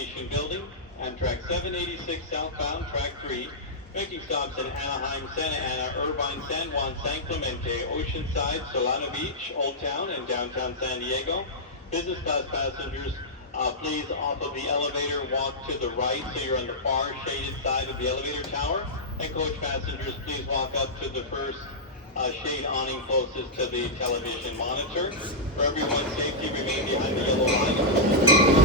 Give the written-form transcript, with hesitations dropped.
Communication Building, Amtrak 786 southbound, track 3, making stops in Anaheim, Santa Ana, Irvine, San Juan, San Clemente, Oceanside, Solana Beach, Old Town, and downtown San Diego. Business class passengers, please off of the elevator, walk to the right so you're on the far shaded side of the elevator tower. And coach passengers, please walk up to the first shade awning closest to the television monitor. For everyone's safety, remain behind the yellow line.